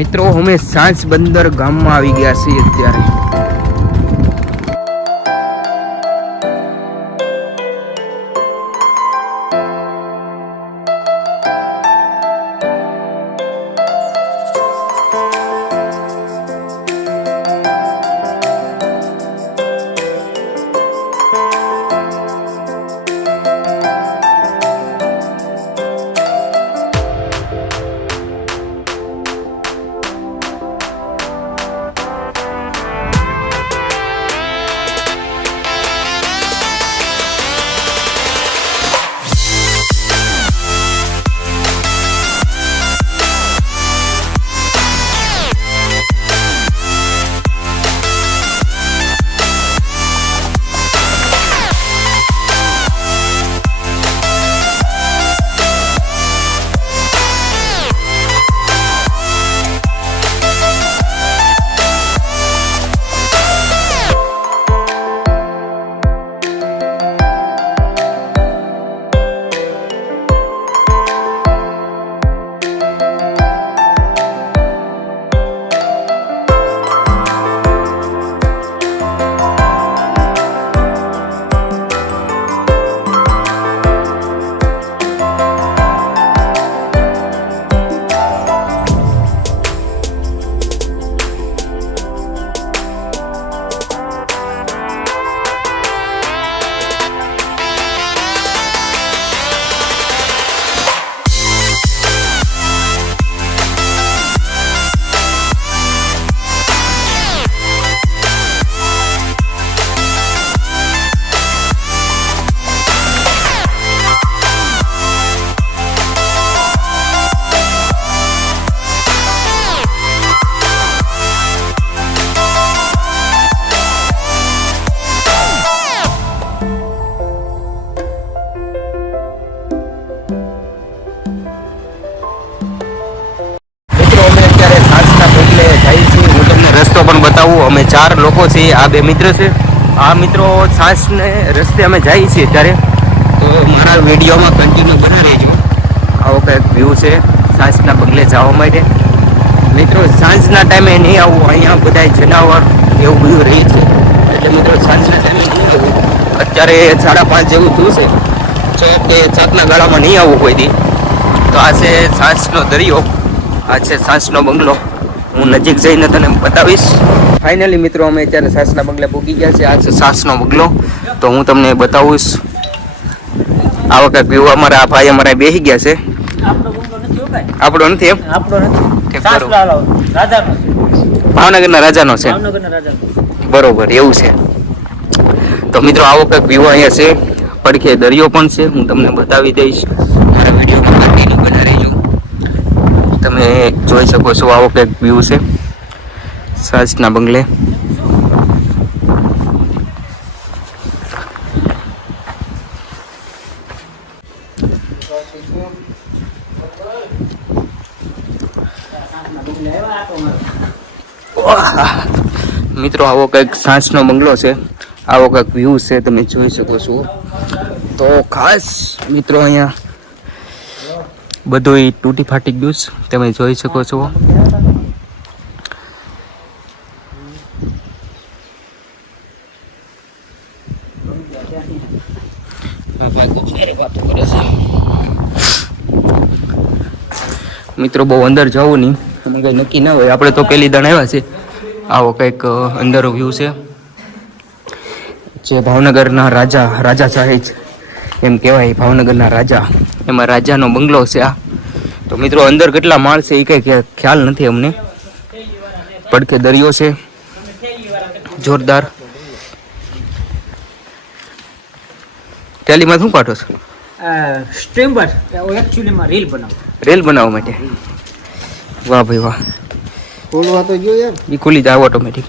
મિત્રો અમે સાંચ બંદર ગામમાં આવી ગયા છીએ અત્યારે. રસ્તો પણ બતાવું. અમે 4 લોકો છીએ, આ 2 મિત્ર છે. આ મિત્રો સાંજને રસ્તે અમે જઈએ છીએ ત્યારે, તો મારા વિડીયોમાં કન્ટિન્યુ બના રહેજો. આવો કંઈક વ્યૂ છે સાંજના બંગલે જવા માટે. મિત્રો સાંજના ટાઈમે નહીં આવું, અહીંયા બધા જનાવર એવું બધું રહે છે, એટલે મિત્રો સાંજના ટાઈમે નહીં આવું. અત્યારે 5:30 જેવું થયું છે, તો કે 7ના ગાળામાં નહીં આવવું કોઈથી. તો આ છે સાંજનો દરિયો, આ છે સાંજનો બંગલો. હું નજીક જઈને તને બતાવીશ. ફાઇનલી મિત્રો અમે અત્યારે સાસના બંગલે પહોંચી ગયા છે. આ છે સાસનો બંગલો, તો હું તમને બતાવીશ. આ વખત વ્યૂ અમારા ભાઈ અમારા બેસી ગયા છે. આપણો નથી એમ? ભાવનગરના રાજાનો છે. બરોબર, એવું છે. તો મિત્રો આવો કંઈક વ્યૂ અહીંયા છે. પડખે દરિયો પણ છે, હું તમને બતાવી દઈશ. મારા વિડીયોમાં કન્ટિન્યુ બના રહેજો. તમે જોઈ શકો છો આવો કંઈક વ્યૂ છે સાંજના બંગલે. મિત્રો આવો કંઈક સાંજનો બંગલો છે, આવો કંઈક વ્યૂ છે, તમે જોઈ શકો છો. તો ખાસ મિત્રો અહીંયા બધું તૂટી ફાટી ગયું છે, તમે જોઈ શકો છો. મિત્રો બહુ અંદર જવું નહીં, અમે કંઈ નક્કી ના હોય. આપણે તો પહેલી દાણ આવ્યા છે. આવો કંઈક અંદર વ્યૂ છે, જે ભાવનગરના રાજા સાહેબ એમ કહેવાય, ભાવનગરના રાજા, એમાં રાજાનો બંગલો છે આ. તો મિત્રો અંદર કેટલા માળ છે એ કંઈ ખ્યાલ નથી અમને. પડખે દરિયો છે જોરદાર. ટેલીમાં શું કાઢો છો? સ્ટ્રીમર એક્ચ્યુઅલીમાં રીલ બનાવવા માટે. વાહ ભાઈ વાહ. ખોલવા તો જો યાર, એ ખુલી જાય ઓટોમેટિક.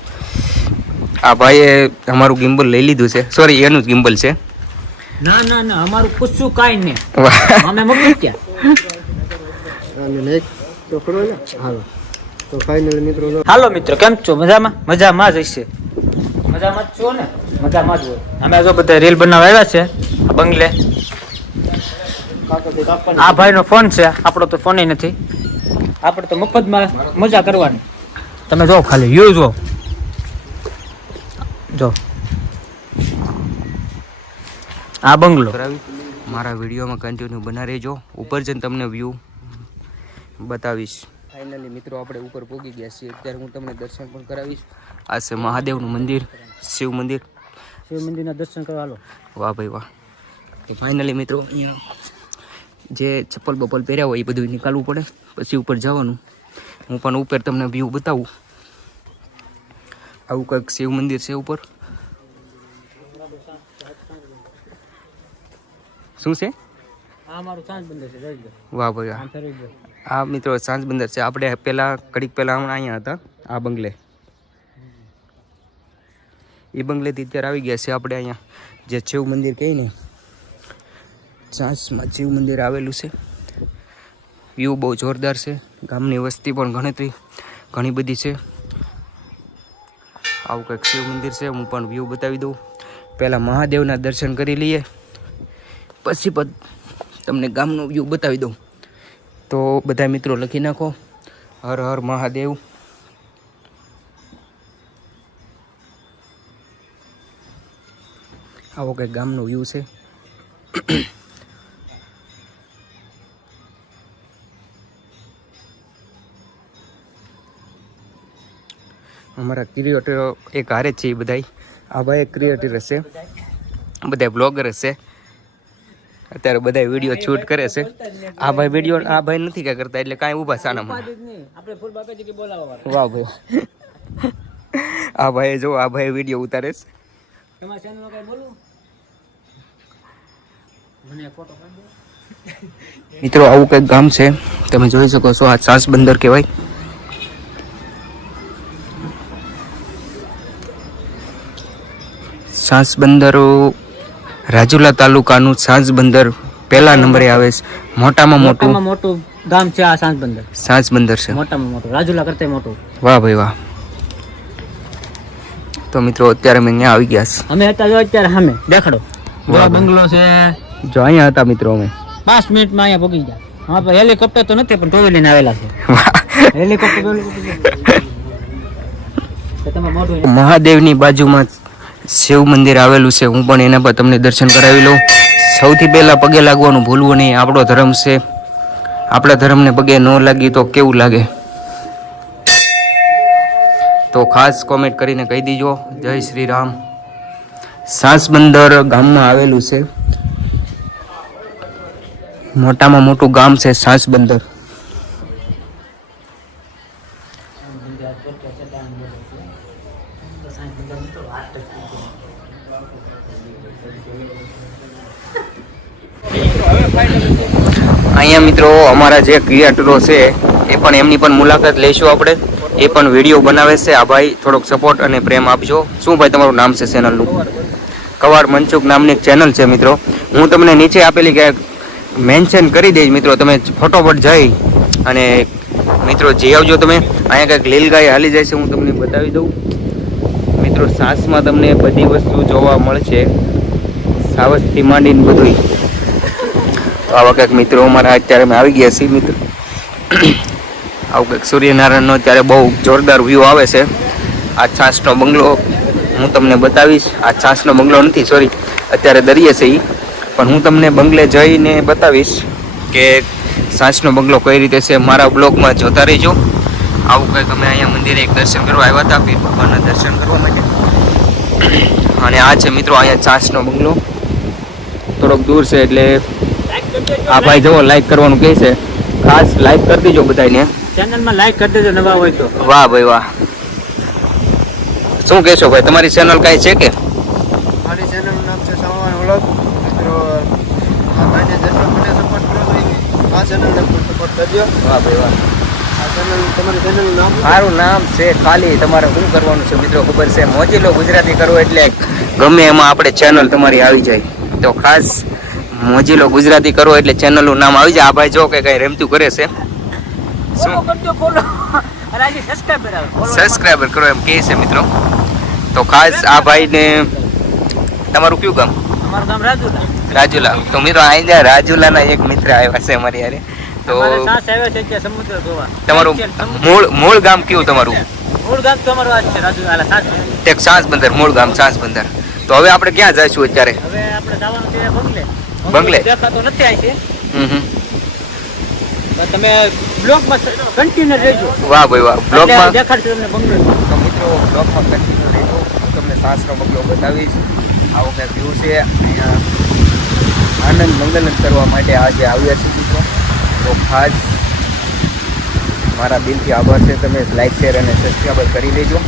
આ ભાઈએ અમારું ગિમ્બલ લઈ લીધું છે, સોરી એનું જ ગિમ્બલ છે. ના ના ના, અમારું કશું કાઈ નહીં, અમે મગી ગયા. તો ફાઇનલી મિત્રો, હાલો મિત્રો, કેમ છો? મજામાં? મજામાં જ હશે. મજામાં જ છો ને? મજામાં જ હોય. અમે જો બધા રીલ બનાવવા આવ્યા છે આ બંગલે. આ ભાઈનો ફોન છે, આપણો તો ફોન નથી. આપણે તો મફતમાં મજા કરવાની. તમે જો ખાલી વ્યૂ જો આ બંગલો. મારા વિડીયોમાં કન્ટિન્યુ બના રહેજો. ઉપર જઈને તમને વ્યૂ બતાવીશ. ફાઇનલી મિત્રો આપણે ઉપર પહોંચી ગયા છીએ. અત્યારે હું તમને દર્શન પણ કરાવીશ. આ છે મહાદેવનું મંદિર, શિવ મંદિર. શિવ મંદિરના દર્શન કરવા હાલો. વાહ ભાઈ વાહ. તો ફાઇનલી મિત્રો અહીંયા જે ચપ્પલ બપ્પલ પહેર્યા હોય એ બધું નીકાળવું પડે, પછી ઉપર જવાનું. હું પણ ઉપર તમને વ્યૂ બતાવું. આવું કંઈક શિવ મંદિર છે ઉપર. શું છે? આ મારું સાંજ બંદર છે. જોઈ લો. વાહ ભાઈ વાહ. આ મિત્રો સાંજ બંદર છે. આપણે પહેલાં ઘડીક પહેલાં હમણાં અહીંયા હતા આ બંગલે. એ બંગલેથી અત્યારે આવી ગયા છે આપણે અહીંયા જે શિવ મંદિર કહે ને, સાંજમાં શિવ મંદિર આવેલું છે. વ્યૂ બહુ જોરદાર છે. ગામની વસ્તી પણ ઘણી બધી છે. આવું કંઈક શિવ મંદિર છે. હું પણ વ્યૂ બતાવી દઉં. પહેલાં મહાદેવના દર્શન કરી લઈએ, પછી તમને ગામનો વ્યૂ બતાવી દઉં. તો બધા મિત્રો લખી નાખો, હર હર મહાદેવ. આવો કંઈક ગામનો વ્યૂ છે. અમારા ક્રિએટર એક હારે જ છે એ બધાય. આ ભાઈ ક્રિએટર હશે, બધા બ્લોગર હશે. અત્યારે બધા વિડીયો શૂટ કરે છે. આ ભાઈ વિડીયો આ ભાઈ નથી ક્યાં કરતા, એટલે કાંઈ ઊભા સાનામાં. વાહ ભાઈ. આ ભાઈ જો આ ભાઈ વિડીયો ઉતારે છે. મિત્રો આવું કંઈક ગામ છે, તમે જોઈ શકો છો. આ સાંસ બંદર કહેવાય. સાંસ બંદર રાજુલા તાલુકાનું સાંસ બંદર પહેલા નંબરે આવે છે. મોટામાં મોટું ગામ છે આ સાંજ બંદર. સાંસ બંદર છે મોટામાં મોટું, રાજુલા કરતા મોટું. વાહ ભાઈ વાહ. તો મિત્રો અત્યારે અમે અહીંયા આવી ગયા છે. અમે હતા જો અત્યારે સામે દેખાડો બંગલો છે. જો અહીંયા હતા મિત્રો અમે 5 મિનિટમાં અહીંયા પહોંચી ગયા. હા પણ હેલિકોપ્ટર તો નથી, પણ ટોવી લઈને આવેલા છે. હેલિકોપ્ટર મહાદેવની બાજુમાં શિવ મંદિર આવેલું છે. હું પણ એના પર તમને દર્શન કરાવી લઉં. સૌથી પહેલાં પગે લાગવાનું ભૂલવું નહીં. આપણો ધર્મ છે. આપણા ધર્મને પગે ન લાગી તો કેવું લાગે? તો ખાસ કોમેન્ટ કરીને કહી દીજો જય શ્રી રામ. સાંસ બંદર ગામમાં આવેલું છે. મોટામાં મોટું ગામ છે સાંસ બંદર. અહીંયા મિત્રો અમારા જે ક્રિએટરો છે એ પણ એમની પણ મુલાકાત લઈશું આપણે. એ પણ વિડીયો બનાવે છે. આ ભાઈ થોડોક સપોર્ટ અને પ્રેમ આપજો. શું ભાઈ તમારું નામ છે ચેનલનું? કવાડ મનસુખ નામની એક ચેનલ છે મિત્રો. હું તમને નીચે આપેલી કે મેન્શન કરી દઈશ મિત્રો. તમે ફટોફટ જઈ અને મિત્રો જઈ આવજો. તમે અહીંયા કંઈક લીલગાય હાલી જાય છે, હું તમને બતાવી દઉં મિત્રો. સાસમાં તમને બધી વસ્તુ જોવા મળશે, સાવજથી માંડીને બધું. તો આવા કંઈક મિત્રો અમારા અત્યારે અમે આવી ગયા છીએ મિત્રો. આવું કંઈક સૂર્યનારાયણનો અત્યારે બહુ જોરદાર વ્યૂ આવે છે. આ છાસનો બંગલો હું તમને બતાવીશ. આ છાસનો બંગલો નથી, સોરી, અત્યારે દરિયે છે એ. પણ હું તમને બંગલે જઈને બતાવીશ કે છાસનો બંગલો કઈ રીતે છે. મારા બ્લોગમાં જોતા રહેજો. આવું કંઈક અમે અહીંયા મંદિરે એક દર્શન કરવા આવ્યા હતા, પીર ભગવાનના દર્શન કરવા માટે. અને આ છે મિત્રો અહીંયા છાસનો બંગલો. થોડોક દૂર છે એટલે આ ભાઈ જુઓ લાઈક કરવાનું કહે છે. ખાસ લાઈક કરી દેજો બધાને. ચેનલમાં લાઈક કરી દેજો નવા હોય તો. વાહ ભાઈ વાહ. શું કહેશો ભાઈ, તમારી ચેનલ કાંઈ છે કે? મારી ચેનલનું નામ છે સામાન વ્લોગ. મિત્રો આ ભાઈને જેટલો મને સપોર્ટ કરો છો આ ચેનલને પણ સપોર્ટ કરજો. વાહ ભાઈ વાહ. આ ચેનલ તમારી ચેનલનું નામ? મારું નામ છે ખાલી તમારે શું કરવાનું છે મિત્રો ખબર છે? મોજીલો ગુજરાતી કરવો એટલે ગમે એમાં આપણે ચેનલ તમારી આવી જાય. તો ખાસ મોજીલો ગુજરાતી કરો એટલે ચેનલનું નામ આવી જાય. આ ભાઈ જો કે કઈ રમતું કરે છે. સબસ્ક્રાઈબર કરો એમ કહે છે મિત્રો. તો ખાસ આ ભાઈને તમારું કયું ગામ? અમારું ગામ રાજુલા. રાજુલા. તો મિત્રો અહીં રાજુલાના એક મિત્ર આવ્યા છે અમારી યારે. તો અમારે સાસ આવે છે કે સમુદ્ર જોવા. તમારું મૂળ ગામ કયું તમારું? મૂળ ગામ તો અમારું આ જ છે રાજુ આલા સાસ. એક સાસ બંદર, મૂળ ગામ સાસ બંદર. તો હવે આપણે ક્યાં જઈશું અત્યારે? હવે આપણે જવાનું છે બંગલે. બંગલે? દેખાતો નથી આ છે. હમ. તો તમે બ્લોગમાં કન્ટિન્યુ રહેજો. વાહ ભાઈ વાહ. બ્લોગમાં દેખાડશે તમને બંગલો. તો મિત્રો બ્લોગમાં કન્ટિન્યુ રહેજો. હું તમને સાસનો બંગલો બતાવીશ. આવો કંઈક વ્યૂ છે. અહીંયા આનંદ મંગલન કરવા માટે આજે આવ્યા છે મિત્રો. તો ખાસ મારા દિલથી આભાર છે. તમે લાઈક શેર અને સબસ્ક્રાઈબ કરી લેજો.